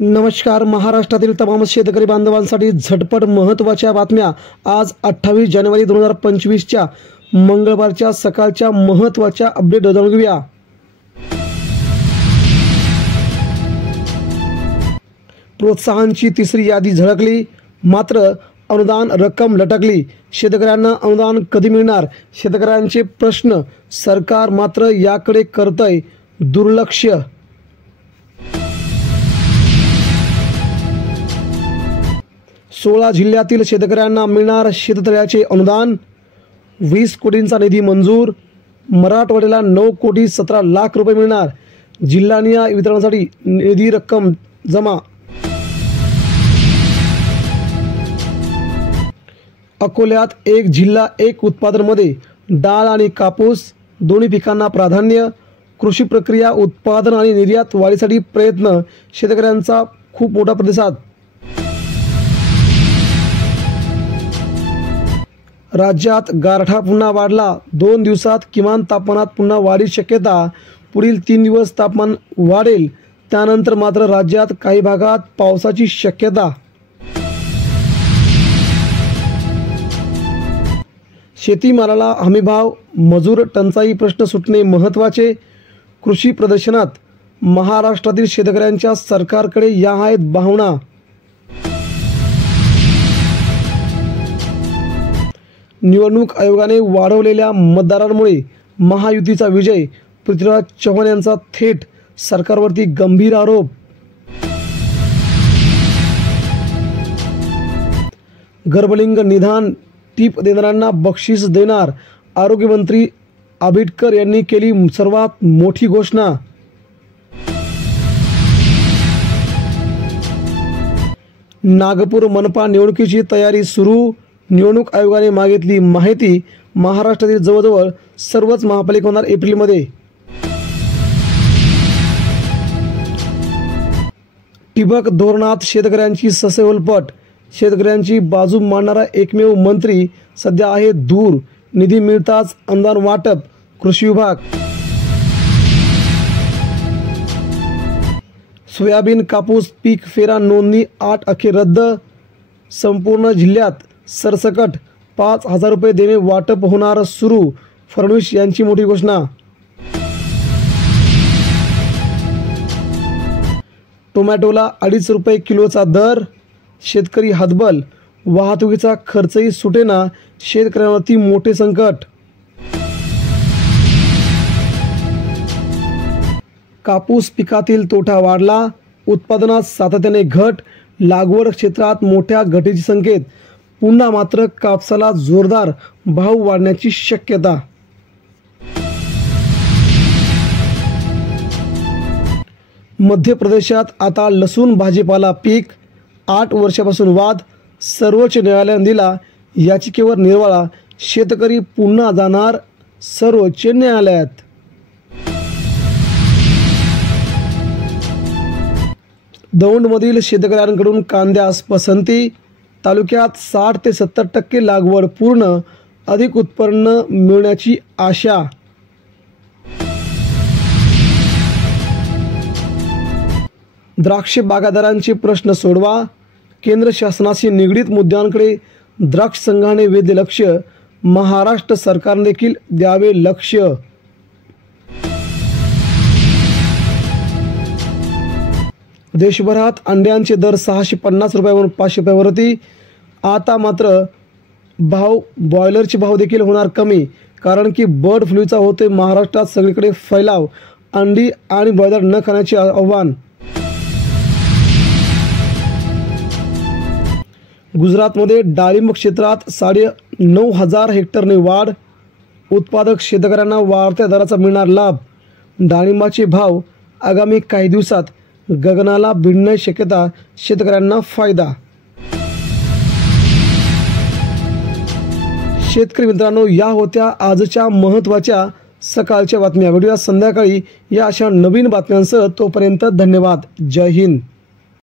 नमस्कार। महाराष्ट्रातील तमाम शेतकरी बांधवांसाठी झटपट महत्त्वाच्या बातम्या। आज 28 जानेवारी 2025च्या मंगळवारच्या सकाळच्या महत्त्वाच्या अपडेट जाणून घेऊया। प्रोत्साहनाची तिसरी यादी झळकली, मात्र अनुदान रक्कम लटकली। शेतकऱ्यांना अनुदान कधी मिळणार? शेतकऱ्यांचे प्रश्न, सरकार मात्र याकडे करतंय दुर्लक्ष। 16 जिल्ह्यातील शेतकऱ्यांना मिळणार शेततळ्याचे अनुदान। 20 कोटींचा निधी मंजूर। मराठवाड्याला 9 कोटी 17 लाख रुपये मिळणार। जिल्हानिहाय वितरणासाठी निधी रक्कम जमा। अकोल्यात एक जिल्हा एक उत्पादनमध्ये डाळ आणि कापूस दोन्ही पिकांना प्राधान्य। कृषी प्रक्रिया उत्पादन आणि निर्यात वाढीसाठी प्रयत्न। शेतकऱ्यांचा खूप मोठा प्रतिसाद। राज्यात गारठा पुन्हा वाढला। 2 दिवसात किमान तापमानात पुन्हा वाढीची शक्यता। पुढील 3 दिवस तापमान वाढेल, त्यानंतर मात्र राज्यात काही भागात पावसाची शक्यता। शेतीमालाला हमीभाव, मजूर टंचाई प्रश्न सुटणे महत्त्वाचे। कृषी प्रदर्शनात महाराष्ट्रातील शेतकऱ्यांच्या सरकारकडे या आहेत भावना। निवडणूक आयोगाने वाढवलेल्या मतदारांमुळे महायुतीचा विजय। पृथ्वीराज चव्हाण यांचा थेट सरकारवरती गंभीर आरोप। गर्भलिंग निदान टीप देणाऱ्यांना बक्षीस देणार। आरोग्यमंत्री आबिटकर यांनी केली सर्वात मोठी घोषणा। नागपूर मनपा निवडणुकीची तयारी सुरू। निवडणूक आयोगाने मागितली माहिती। महाराष्ट्रातील जवळजवळ सर्वच महापालिका होणार एप्रिलमध्ये। ठिबक धोरणात शेतकऱ्यांची ससेहोलपट। शेतकऱ्यांची बाजू मांडणारा एकमेव मंत्री सध्या आहे दूर। निधी मिळताच अनुदान वाटप। कृषी विभाग। सोयाबीन कापूस पीक फेरा नोंदणी 8 अखेर रद्द। संपूर्ण जिल्ह्यात सरसकट 5,000 रुपये देणे वाटप होणार सुरू। फडणवीस यांची मोठी घोषणा। टोमॅटोला 2.5 रुपये किलोचा दर। शेतकरी हतबल। वाहतुकीचा खर्चही सुटेना। शेतकऱ्यांवरती मोठे संकट। कापूस पिकातील तोटा वाढला। उत्पादनात सातत्याने घट। लागवड क्षेत्रात मोठ्या घटीचे संकेत। पुन्हा मात्र कापसाला जोरदार भाव वाढण्याची शक्यता। मध्य प्रदेशात आता लसूण भाजीपाला पीक। 8 वर्षापासून वाद। सर्वोच्च न्यायालयाने दिला याचिकेवर निर्वाळा। शेतकरी पुन्हा जाणार सर्वोच्च न्यायालयात। दौंडमधील शेतकऱ्यांकडून कांद्यास पसंती। तालुक्यात 60 ते 70% लागवड पूर्ण। अधिक उत्पन्न मिळण्याची आशा। द्राक्ष बागायतदारांचे प्रश्न सोडवा। केंद्र शासनाशी निगडीत मुद्द्यांकडे द्राक्ष संघाने वेधले लक्ष। महाराष्ट्र सरकारने देखील द्यावे लक्ष। देशभरात अंड्यांचे दर 650 रुपयावरून 500 रुपयावरती। आता मात्र बॉयलरचे भाव देखील होणार कमी, कारण की बर्ड फ्लूचा होतोय महाराष्ट्रात सगळीकडे फैलाव। अंडी आणि बॉयलर न खाण्याचे आव्हान। गुजरातमध्ये डाळिंब क्षेत्रात 9,500 हेक्टरने वाढ। उत्पादक शेतकऱ्यांना वाढत्या दराचा मिळणार लाभ। डाळिंबाचे भाव आगामी काही दिवसात गगनाला भिडण्याची शक्यता। शेतकऱ्यांना फायदा। शेतकरी मित्रांनो, या होत्या आजच्या महत्त्वाच्या सकाळच्या बातम्या। व्हिडिओ संध्याकाळी या अशा नवीन बातम्यांसह। तोपर्यंत धन्यवाद। जय हिंद।